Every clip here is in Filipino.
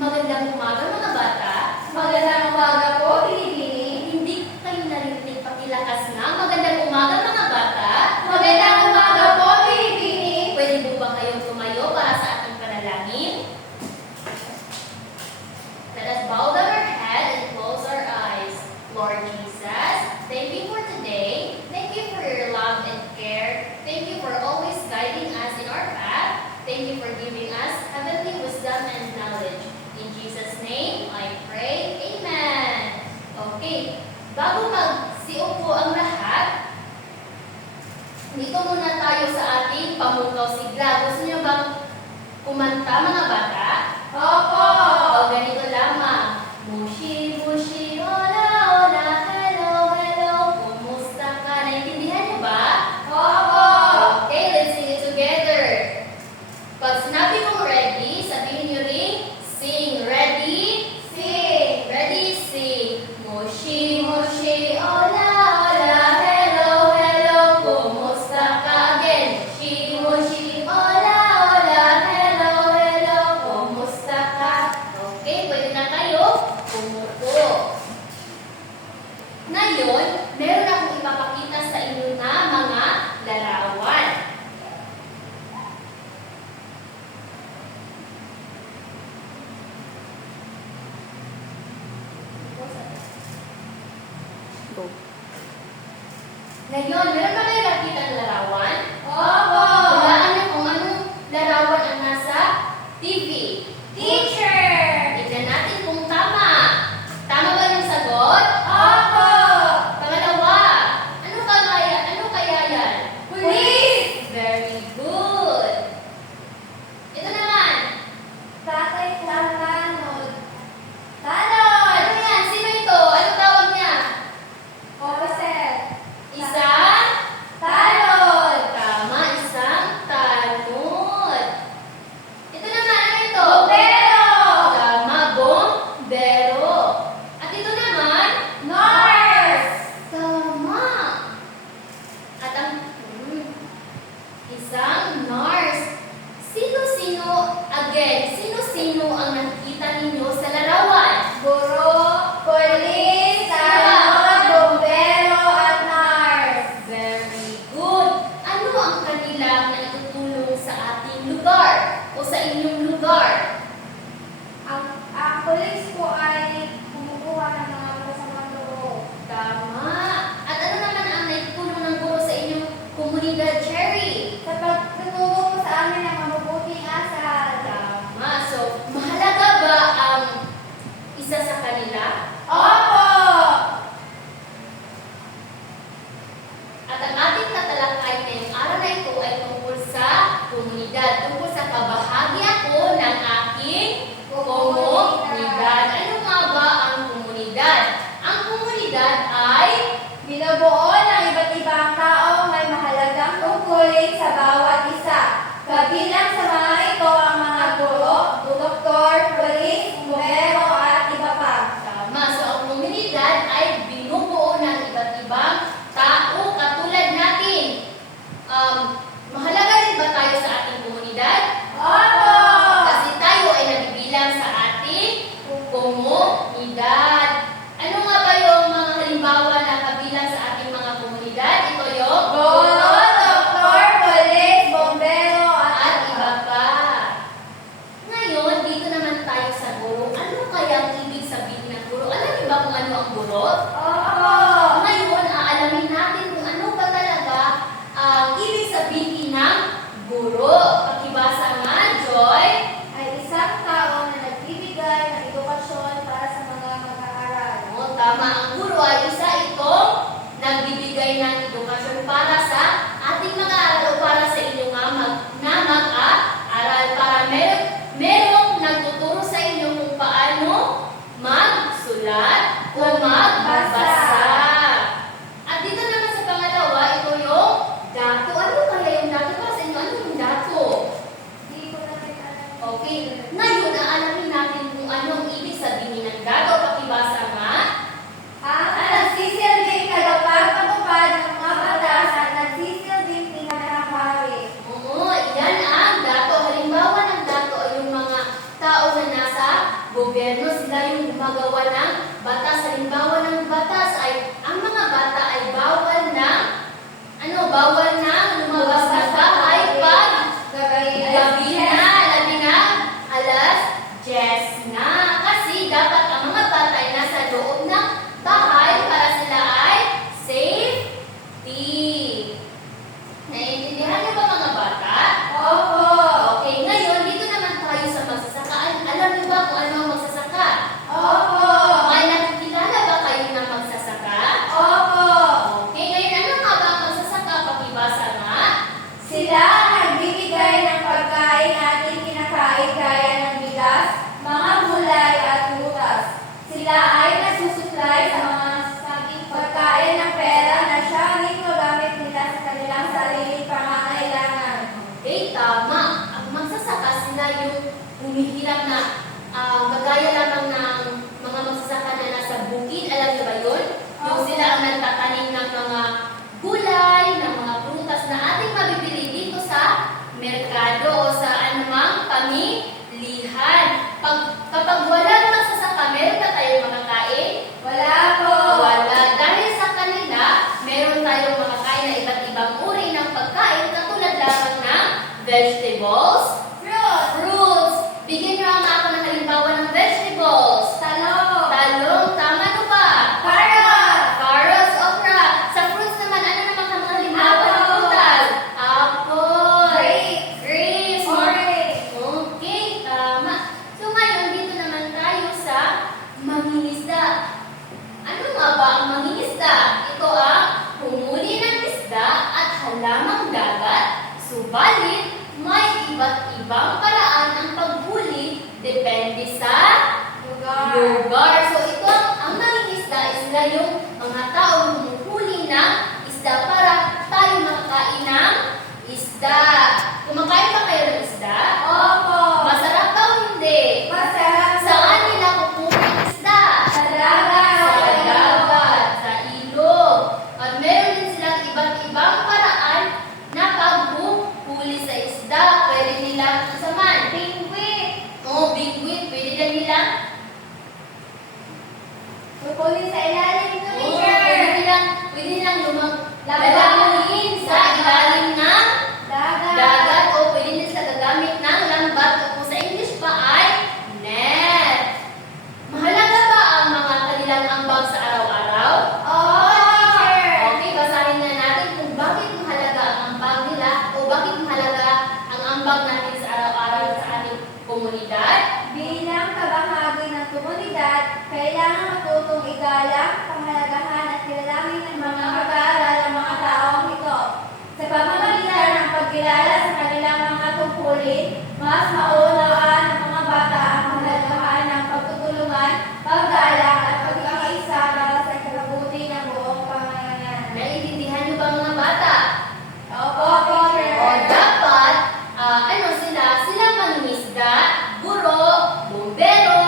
Magandang umaga mga bata. Magandang umaga po, Binibini. Hindi kayo narinig pakilakas na. Magandang umaga mga bata. Magandang umaga po, Binibini. Pwede po ba kayong tumayo para sa ating panalangin? Let us bow down our head and close our eyes. Lord Jesus, thank you for today. Thank you for your love and care. Thank you for always guiding us in our path. Thank you for giving us heavenly wisdom and knowledge. In Jesus' name, I pray. Amen. Okay. Bago magsiupo ang lahat, dito muna tayo sa ating pamukaw sigla. Gusto niyo bang kumanta mga bata? Opo! O ganito lamang. Mushi, mushi, hola, hola, hello, hello. Kumusta ka? Naintindihan niyo ba? Opo! Okay, let's sing it together. Pag sinabi kong ready, sabihin niyo rin, sing. Ready? Sing! Ready, sing. Mushi, mushi, hola, hola, hello, hello. Kumusta ka? Again. Mushi, mushi, hola, hola, hello, hello. Kumusta ka? Okay, pwede na kayo umupo. Ngayon, meron akong ipapakita sa inyo na mga larawan. Ngayon, meron ba kayo nakita ng larawan? Opo! Hulaan niyo kung anong larawan ang nasa TV. Teacher! Tignan natin kung tama. Tama ba yung sagot? Opo! Pangalawa, ano kaya yan? Police! Very good. Ito naman. Tatay Tanod. Tanod! Ano yan? Sino ito? Anong tawag niya? Opposite. Isang? Tanod! Tama, isang tanod. Ito naman, ano ito? Bombero! Tama, bombero. At ito naman, Nurse! tama. At ang isang nurse. Sino-sino ang nakikita ninyo sa larawan? Guro, police, tanod, bombero, at nurse. Very good. Ano ang kanilang naitutulong sa ating lugar o sa inyong lugar? Ang police po ay kumukuha ng mga kasamang loob. Tama. At ano naman ang naitutulong ng guro sa inyong komunidad, Cherry? Sa pagtuturo po sa amin ng mabubuting asal. Tama. So, mahalaga ba ang isa sa kanila? Opo! At ang ating tatalakay ngayong araw na ito ay tungkol sa komunidad. Tungkol sa kabahagi ako ng aking komunidad. Ano nga ba ang komunidad? Ang komunidad ay Binubuo ng iba't ibang tao may mahalagang tungkulin sa bawat isa. Kabilang sa mga ito ang mga guro, doktor, polis, bumbero at iba pa. tama. So, ang komunidad ay binubuo ng iba't ibang tao katulad natin. Mahalaga rin ba tayo sa ating komunidad? Opo! Kasi tayo ay nabibilang sa ating komunidad. Ano nga ba yung mga halimbawa na kabilang sa ating mga komunidad? Ito yung Guro, doktor, polis, bumbero at iba pa. Ngayon, dito naman tayo sa guro. Ano kaya ang ibig sabihin ng guro? Alam niyo ba kung ano ang guro? Opo! Ngayon, aalamin natin kung ano ba talaga ang ibig sabihin ng guro. Pakibasa nga, Joy. Ay isang tao na nagbibigay ng edukasyon para sa mga mag-aaral. O, tama, ang guro ay isa itong nagbibigay ng edukasyon para sa ating mga aral o para sa inyo nga mag-aaral. Para merong nagtuturo sa inyo kung paano magsulat o magbasa. At dito naman sa pangalawa, ito yung dato. Ano kaya yung dato? Para sa inyo, ano yung dato? Hindi ko na rin alam. Okay. Ngayon, aalamin natin kung anong ibig sabihin ng dato. Pakibasa nga. Ang nagsisilbing tagapagpatupad ng mga batas at nagsisilbing pinakahari. Oo, yan ang dato. Halimbawa ng dato ay yung mga tao na nasa gobyerno, sila yung gumagawa ng batas. Halimbawa ng batas ay, ang mga bata ay bawal na lumabas ng bahay pag gabi na, alas 10 na. Kasi dapat ang mga bata ay nasa loob ng bahay para sila ay safety. Naiintindihan niyo ba mga bata? Opo. Okay, ngayon dito naman tayo sa magsasaka. Alam niyo ba kung ano ang magsasaka? Opo. May nakikilala ba kayo na magsasaka? Opo. Okay, ngayon ano nga ba ang magsasaka? Pakibasa nga. Sila ang nagbibigay ng pagkain ating kinakain gaya ng bigas, mga gulay at prutas. Sila ay nagsusupply sa mga sabing pagkain ng pera na siya rin magamit nila sa kanilang sariling pangangailangan. Okay, tama. Ang magsasaka sila yung humihirap na magaya lamang ng mga magsasaka na nasa bukid. Alam niyo ba yun? Yung sila ang nagtatanim ng mga gulay, ng mga prutas na ating mabibili dito sa merkado o sa anumang pamilihan. Kapag walang magsasaka, meron na tayong makakain? Wala po. Wala. Dahil sa kanila, meron tayong makakain na iba't ibang uri ng pagkain katulad lamang ng vegetables, fruits. Bigyan niyo ang ako ng halimbawa ng vegetables. Talong, tama no ba? Carrots, okra. Sa fruits naman, ano naman ang mga halimbawa ng prutas? Apple, grapes, okay, tama. So ngayon, dito naman tayo sa mangingisda. Ano nga ba ang mangingisda? Ito ang humuli ng isda at halamang dagat. Subalit, may iba't ibang paraan ang paghuli depende sa lugar. So ito ang mangingisda ay sila yung mga taong humuhuli ng isda para tayo makakain ng isda. Kumakain ba kayo ng isda? Opo. Masarap ba o hindi? Masarap. Saan nila kukuha ng isda? Sa dagat. Sa dagat, sa ilog. At meron din silang iba't ibang paraan na paghuhuli sa isda. Pwede nilang kasaman. Bingwit. Pwede lang nilang Kukunin sa ilalim ng pwede nilang lalangin sa ilalim ng dagat. dagat o pwede nila sila gagamit ng lambat o kung sa English pa ay net. Mahalaga ba ang mga kanilang ambag sa araw-araw? Okay, basahin na natin kung bakit mahalaga ang ambag nila o bakit mahalaga ang ambag natin sa araw-araw sa ating komunidad. Bilang kabahagi ng komunidad, kailangan matutong igalang, pahalagahan at kilalanin ng mga mag-aaral ang mga taong ito. Sa pamamagitan ng pagkilala sa kanilang mga tungkulin, mas maunawaan ng mga bata ang kahalagahan ng pagtutulungan, paggalang at pagkakaisa para sa ikabubuti ng buong pamamayan. Naiintindihan niyo ba mga bata? Opo, O teacher. dapat, sila mangingisda, guro, bombero,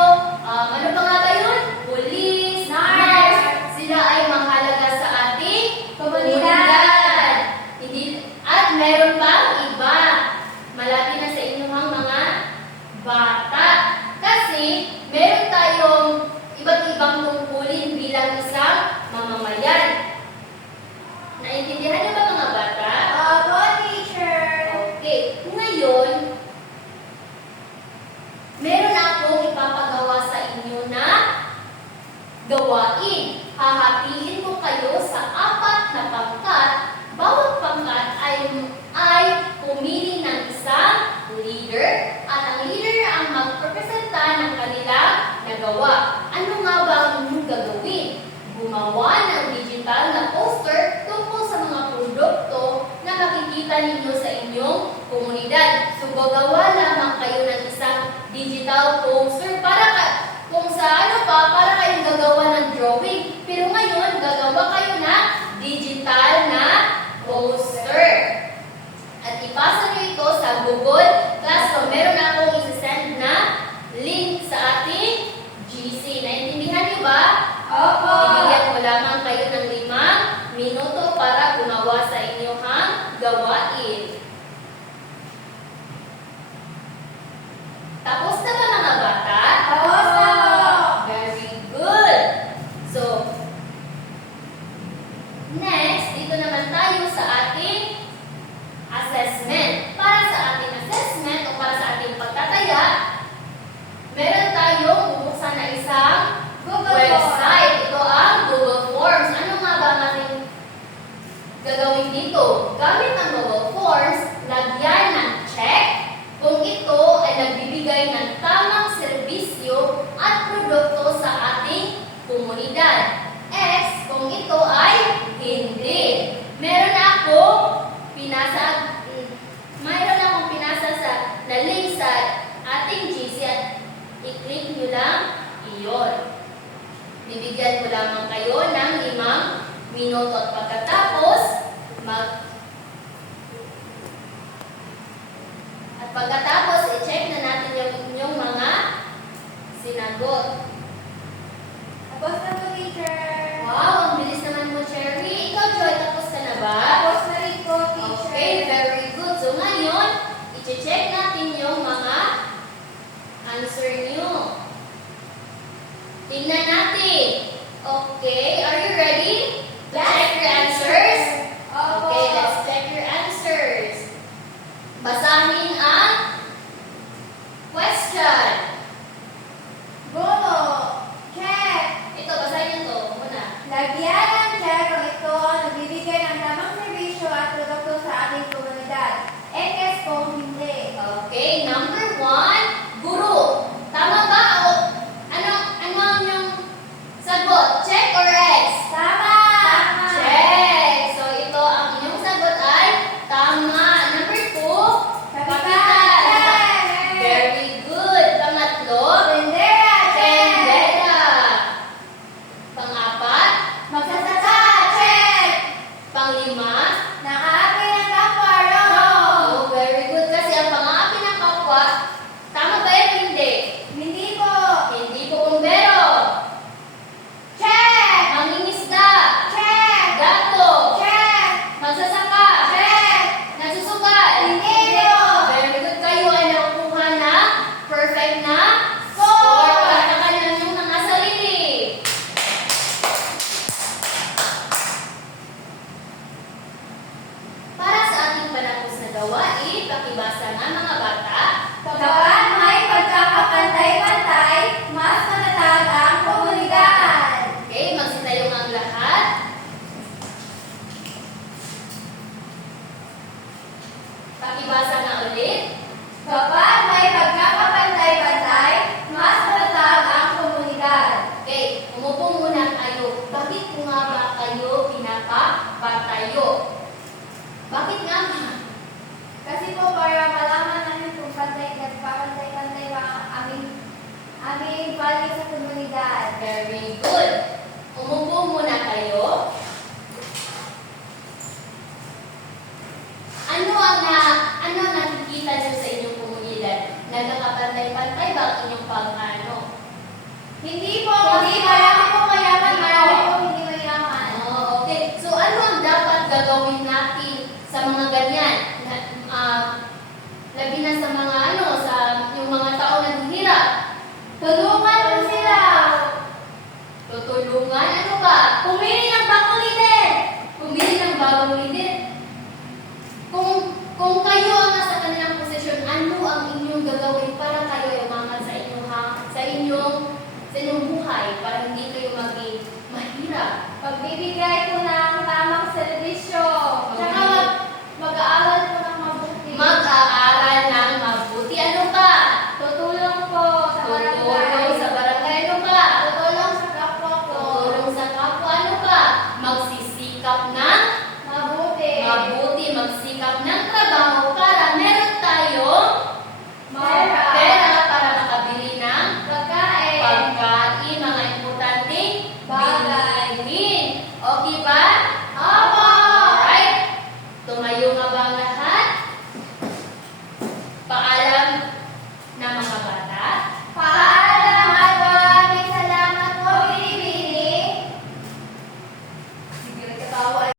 ano pa nga ba yun? Pulis, nurse. Sila ay mahalaga sa ating Komunidad. At meron pang iba. Malapit na sa inyong mga bata. Kasi meron tayong iba't ibang tungkulin bilang isang mamamayan. Naintindihan niyo ba mga bata? Opo, teacher. Okay, ngayon, meron akong ipapagawa sa inyo na gawain. Hahatiin ko kayo sa 4 na pangkat. Bawat pangkat ay pumili ng isang leader at ang leader ang magpresenta ng kanilang nagawa. Ano nga ba ang inyong gagawin? Gumawa ng digital na poster tungkol sa mga produkto na makikita ninyo sa inyong komunidad. So, gagawa lamang kayo ng isang digital poster para kayong gagawa ng drawing. Pero ngayon, gagawa kayo ng digital na poster. At ipasa nyo ito sa Google Classroom. Meron akong isasend na link sa ating GC. Naintindihan niyo ba? Opo. Bibigyan ko lamang kayo ng 5 minuto para gumawa sa inyong gawain. Tapos na ba mga bata? Oo, na isang Google Forms. website. Ito ang Google Forms. Ano nga ba ang ating gagawin dito? Gamit ang Google Forms, lagyan ng check kung ito ay nagbibigay ng tamang serbisyo at produkto sa ating komunidad. X kung ito ay hindi. Mayroon akong pinasa sa na link sa ating GC at i-click nyo lang iyon. Bibigyan ko lamang kayo ng 5 minuto at pagkatapos i-check na natin yung inyong mga sinagot. Tapos na po, teacher. Wow, ang bilis naman mo, Cherry. Ikaw, Joy, tapos ka na ba? Tapos na rin po, teacher. Okay, very good. So ngayon, i-check natin yung mga answer nyo. Tingnan natin. Okay, are you ready? To check your answers? Opo. Okay, let's check your answers. Basahin ang question. Go. Check. Ito, basahin ito muna. Lagyan ng check kung ito nagbibigay ng tamang serbisyo at produkto sa ating komunidad. X kung hindi. Okay, number 1, guro. Tama ba o ano ang yung sagot? Check or X? Tama. Tama. Check. So ito ang inyong sagot ay tama. Number 2, Kapitan. Check. very good. Pangatlo, Tendera. Check. tendera. Pang-apat, Magsasaka. Check. pang-5, Nakaapi ng kapwa. oh, very good. Kasi ang pang-aapi ng kapwa, tama ba yan? Hindi. Hindi po. Hindi po bumbero. Check. Mangingisda. Check. Dato. Check. Magsasaka. Check. Nagsusugal. Hindi po. Very good. Kayo ay nakukuha na perfect na Score. score para sa kanyang yung mga sarili. Para sa ating panapos na gawain, pakibasa nga mga bata. Kapag may pagkakapantay-pantay, mas matatag ang komunidad. Okay, magsitayo nga ang lahat. Pakibasa nga ulit. Kapag may pagkakapantay-pantay, mas matatag ang komunidad. Okay, umupo muna kayo. Bakit po nga ba kayo pinapapatayo? Bakit nga ba? Kasi po para malaman namin kung nagpapantay-pantay ba ang aming value sa komunidad. Very good. Umupo muna kayo. Ano nakikita niyo sa inyong komunidad? Nagkakapantay-pantay ba ang inyong pag-ano? Hindi po, hindi marami po mayaman, marami po hindi mayaman. Oh, okay. So ano ang dapat gagawin natin sa mga ganyan? Labi na sa mga sa yung mga tao na naghihirap. Tulungan po sila. Tutulungan, ano ba? Pumili ng bagong leader. Pumili ng bagong leader. Kung kayo ang nasa kanilang posisyon, ano ang inyong gagawin para kayo ay umangat sa inyong buhay para hindi kayo maging mahirap? Pagbibigay po